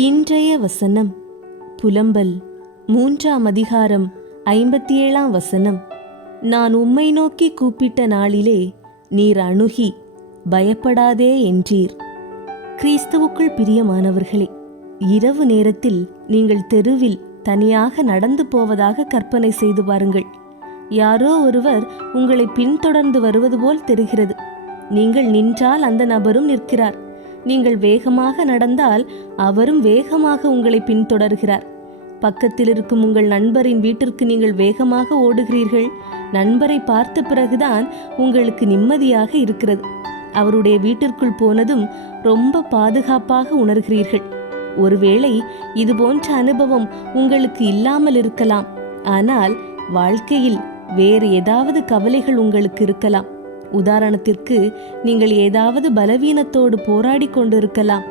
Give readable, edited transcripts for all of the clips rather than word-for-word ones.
இன்றைய வசனம் புலம்பல் 3ஆம் அதிகாரம் 57ஆம் வசனம். நான் உம்மை நோக்கி கூப்பிட்ட நாளிலே நீர் அணுகி பயப்படாதே என்றீர். கிறிஸ்துவுக்குள் பிரியமானவர்களே, இரவு நேரத்தில் நீங்கள் தெருவில் தனியாக நடந்து போவதாக கற்பனை செய்து பாருங்கள். யாரோ ஒருவர் உங்களை பின்தொடர்ந்து வருவது போல் தெரிகிறது. நீங்கள் நின்றால் அந்த நபரும் நிற்கிறார். நீங்கள் வேகமாக நடந்தால் அவரும் வேகமாக உங்களை பின்தொடர்கிறார். பக்கத்தில் இருக்கும் உங்கள் நண்பரின் வீட்டிற்கு நீங்கள் வேகமாக ஓடுகிறீர்கள். நண்பரை பார்த்த பிறகுதான் உங்களுக்கு நிம்மதியாக இருக்கிறது. அவருடைய வீட்டிற்குள் போனதும் ரொம்ப பாதுகாப்பாக உணர்கிறீர்கள். ஒருவேளை இது போன்ற அனுபவம் உங்களுக்கு இல்லாமல் இருக்கலாம். ஆனால் வாழ்க்கையில் வேறு ஏதாவது கவலைகள் உங்களுக்கு இருக்கலாம். உதாரணத்திற்கு, நீங்கள் ஏதாவது பலவீனத்தோடு போராடி கொண்டிருக்கலாம்.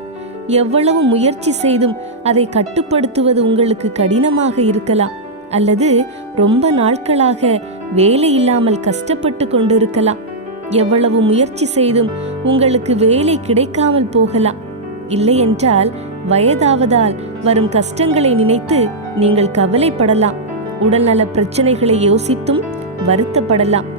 எவ்வளவு முயற்சி செய்தும் அதை கட்டுப்படுத்துவது உங்களுக்கு கடினமாக இருக்கலாம். அல்லது ரொம்ப நாட்களாக வேலை இல்லாமல் கஷ்டப்பட்டு கொண்டிருக்கலாம். எவ்வளவு முயற்சி செய்தும் உங்களுக்கு வேலை கிடைக்காமல் போகலாம். இல்லையென்றால் வயதாவதால் வரும் கஷ்டங்களை நினைத்து நீங்கள் கவலைப்படலாம். உடல்நல பிரச்சனைகளை யோசித்தும் வருத்தப்படலாம்.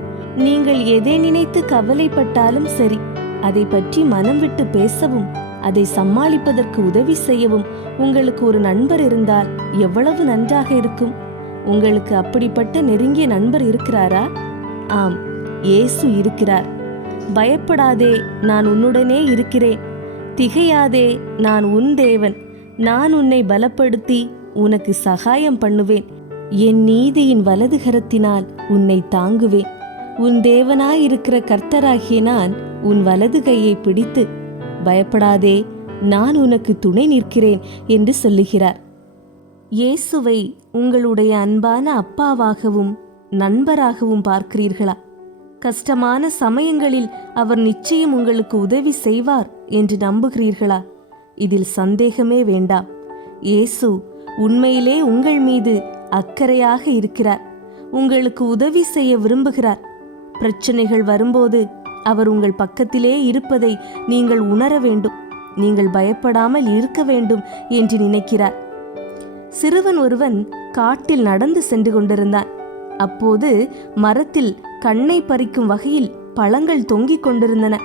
நீங்கள் எதை நினைத்து கவலைப்பட்டாலும் சரி, அதை பற்றி மனம் விட்டு பேசவும் அதை சமாளிப்பதற்கு உதவி செய்யவும் உங்களுக்கு ஒரு நண்பர் இருந்தால் எவ்வளவு நன்றாக இருக்கும். உங்களுக்கு அப்படிப்பட்ட நெருங்கிய நண்பர் இருக்கிறாரா? ஆம், இயேசு இருக்கிறார். பயப்படாதே, நான் உன்னுடனே இருக்கிறேன். திகையாதே, நான் உன் தேவன். நான் உன்னை பலப்படுத்தி உனக்கு சகாயம் பண்ணுவேன். என் நீதியின் வலது கரத்தினால் உன்னை தாங்குவேன். உன் தேவனாயிருக்கிற கர்த்தராகிய நான் உன் வலது கையை பிடித்து, பயப்படாதே, நான் உனக்கு துணை நிற்கிறேன் என்று சொல்லுகிறார். இயேசுவை உங்களுடைய அன்பான அப்பாவாகவும் நண்பராகவும் பார்க்கிறீர்களா? கஷ்டமான சமயங்களில் அவர் நிச்சயம் உங்களுக்கு உதவி செய்வார் என்று நம்புகிறீர்களா? இதில் சந்தேகமே வேண்டாம். இயேசு உண்மையிலே உங்கள் மீது அக்கறையாக இருக்கிறார். உங்களுக்கு உதவி செய்ய விரும்புகிறார். பிரச்சனைகள் வரும்போது அவர் உங்கள் பக்கத்திலே இருப்பதை நீங்கள் உணர வேண்டும். நீங்கள் பயப்படாமல் இருக்க வேண்டும் என்று நினைக்கிறார். சிறுவன் ஒருவன் காட்டில் நடந்து சென்று கொண்டிருந்தான். அப்போது மரத்தில் கண்ணை பறிக்கும் வகையில் பழங்கள் தொங்கிக் கொண்டிருந்தன.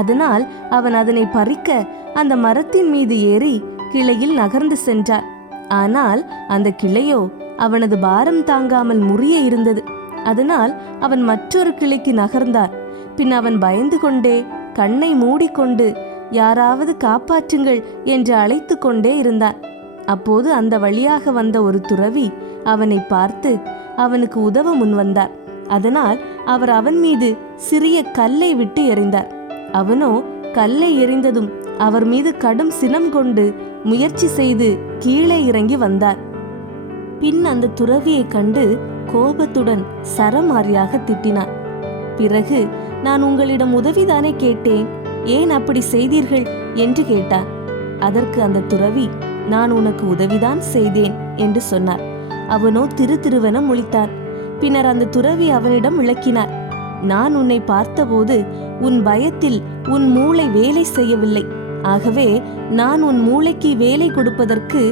அதனால் அவன் அதனை பறிக்க அந்த மரத்தின் மீது ஏறி கிளையில் நகர்ந்து சென்றார். ஆனால் அந்த கிளையோ அவனது பாரம் தாங்காமல் முறிய இருந்தது. அதனால் அவன் மற்றொரு கிளைக்கு நகர்ந்தார். பின் அவன் பயந்து கொண்டே கண்ணை மூடிக்கொண்டு யாராவது காப்பாற்றுங்கள் என்று அழைத்து கொண்டே இருந்தான். அப்போது அந்த வழியாக வந்த ஒரு துறவி அவனை பார்த்து அவனுக்கு உதவ முன்வந்தார். அதனால் அவர் அவன் மீது சிறிய கல்லை விட்டு எறிந்தார். அவனோ கல்லை எறிந்ததும் அவர் மீது கடும் சினம் கொண்டு முயற்சி செய்து கீழே இறங்கி வந்தார். பின் அந்த துறவியை கண்டு கோபத்துடன் சரமாரியாக திட்டினான். பிறகு, நான் உங்களிடம் உதவிதானே கேட்டேன், ஏன் அப்படி செய்தீர்கள் என்று கேட்டான். அதற்கு அந்த துறவி, நான் உனக்கு உதவிதான் செய்தேன் என்று சொன்னார். அவனோ திருவென முழித்தான். பின்னர் அந்த துறவி அவனிடம் விளக்கினார், நான் உன்னை பார்த்தபோது உன் பயத்தில் உன் மூளை வேலை செய்யவில்லை. ஆகவே நான் உன் மூளைக்கு வேலை கொடுப்பதற்கு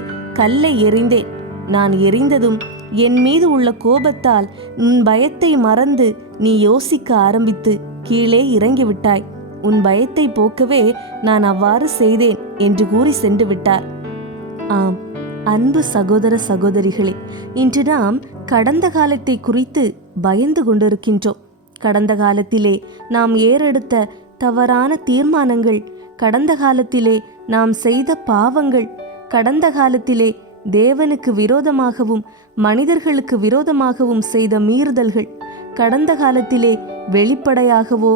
கல்லை எறிந்தேன். நான் எறிந்ததும் என் மீது உள்ள கோபத்தால் உன் பயத்தை மறந்து நீ யோசிக்க ஆரம்பித்து கீழே இறங்கிவிட்டாய். உன் பயத்தை போக்கவே நான் அவ்வாறு செய்தேன் என்று கூறி சென்று விட்டார். ஆம், அன்பு சகோதர சகோதரிகளே, இன்று நாம் கடந்த காலத்தை குறித்து பயந்து கொண்டிருக்கின்றோம். கடந்த காலத்திலே நாம் ஏறெடுத்த தவறான தீர்மானங்கள், கடந்த காலத்திலே நாம் செய்த பாவங்கள், கடந்த காலத்திலே தேவனுக்கு விரோதமாகவும் மனிதர்களுக்கு விரோதமாகவும் செய்த மீறுதல்கள், கடந்த காலத்திலே வெளிப்படையாகவோ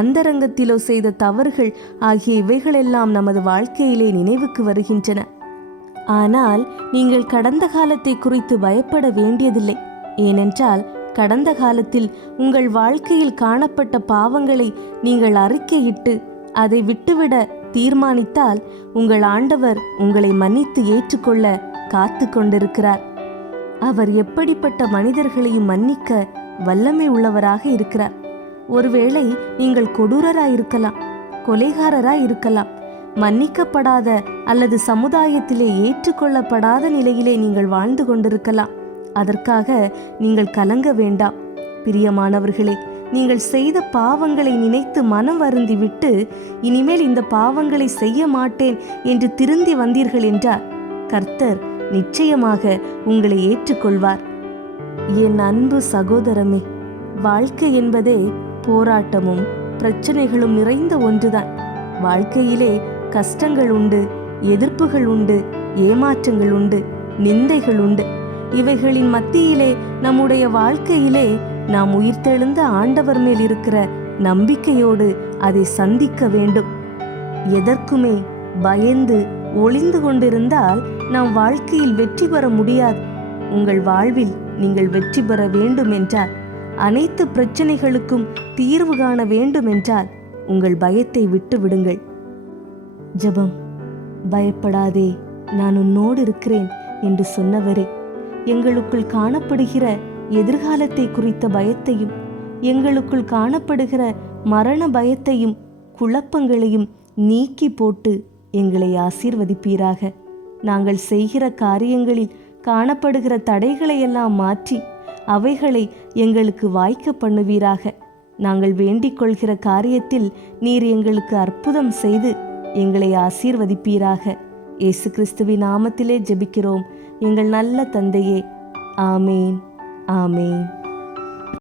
அந்தரங்கத்திலோ செய்த தவறுகள் ஆகிய இவைகளெல்லாம் நமது வாழ்க்கையிலே நினைவுக்கு வருகின்றன. ஆனால் நீங்கள் கடந்த காலத்தை குறித்து பயப்பட வேண்டியதில்லை. ஏனென்றால் கடந்த காலத்தில் உங்கள் வாழ்க்கையில் காணப்பட்ட பாவங்களை நீங்கள் அறிக்கையிட்டு அதை விட்டுவிட தீர்மானித்தால் உங்கள் ஆண்டவர் உங்களை மன்னித்து ஏற்றுக்கொள்ள காத்து கொண்டிருக்கிறார். அவர் எப்படிப்பட்ட மனிதர்களையும் மன்னிக்க வல்லமை உள்ளவராக இருக்கிறார். ஒருவேளை நீங்கள் கொடூரராயிருக்கலாம், கொலைகாரராயிருக்கலாம், மன்னிக்கப்படாத அல்லது சமுதாயத்திலே ஏற்றுக்கொள்ளப்படாத நிலையிலே நீங்கள் வாழ்ந்து கொண்டிருக்கலாம். அதற்காக நீங்கள் கலங்க வேண்டாம். பிரியமானவர்களே, நீங்கள் செய்த பாவங்களை நினைத்து மனம் வருந்தி விட்டு இனிமேல் இந்த பாவங்களை செய்ய மாட்டேன் என்று திருந்தி வந்தீர்கள் என்றால் கர்த்தர் நிச்சயமாக உங்களை ஏற்றுக்கொள்வார். என் அன்பு சகோதரமே, வாழ்க்கை என்பதே போராட்டமும் பிரச்சனைகளும் நிறைந்த ஒன்றுதான். வாழ்க்கையிலே கஷ்டங்கள் உண்டு, எதிர்ப்புகள் உண்டு, ஏமாற்றங்கள் உண்டு, நிந்தைகள் உண்டு. இவைகளின் மத்தியிலே நம்முடைய வாழ்க்கையிலே நாம் உயிர்த்தெழுந்த ஆண்டவர் மேல் இருக்கிற நம்பிக்கையோடு அதை சந்திக்க வேண்டும். எதற்குமே பயந்து ஒளிந்து கொண்டிருந்தால் நாம் வாழ்க்கையில் வெற்றி பெற முடியாது. உங்கள் வாழ்வில் நீங்கள் வெற்றி பெற வேண்டும் என்றால், அனைத்து பிரச்சனைகளுக்கும் தீர்வு காண வேண்டும் என்றால் உங்கள் பயத்தை விட்டு விடுங்கள். ஜெபம். பயப்படாதே, நான் உன்னோடு இருக்கிறேன் என்று சொன்னவரே, எங்களுக்குள் காணப்படுகிற எதிர்காலத்தை குறித்த பயத்தையும் எங்களுக்குள் காணப்படுகிற மரண பயத்தையும் குழப்பங்களையும் நீக்கி போட்டு எங்களை ஆசீர்வதிப்பீராக. நாங்கள் செய்கிற காரியங்களில் காணப்படுகிற தடைகளையெல்லாம் மாற்றி அவைகளை எங்களுக்கு வாய்க்க பண்ணுவீராக. நாங்கள் வேண்டிக் கொள்கிற காரியத்தில் நீர் எங்களுக்கு அற்புதம் செய்து எங்களை ஆசீர்வதிப்பீராக. இயேசு கிறிஸ்துவின் நாமத்திலே ஜெபிக்கிறோம் எங்கள் நல்ல தந்தையே. ஆமேன், ஆமேன்.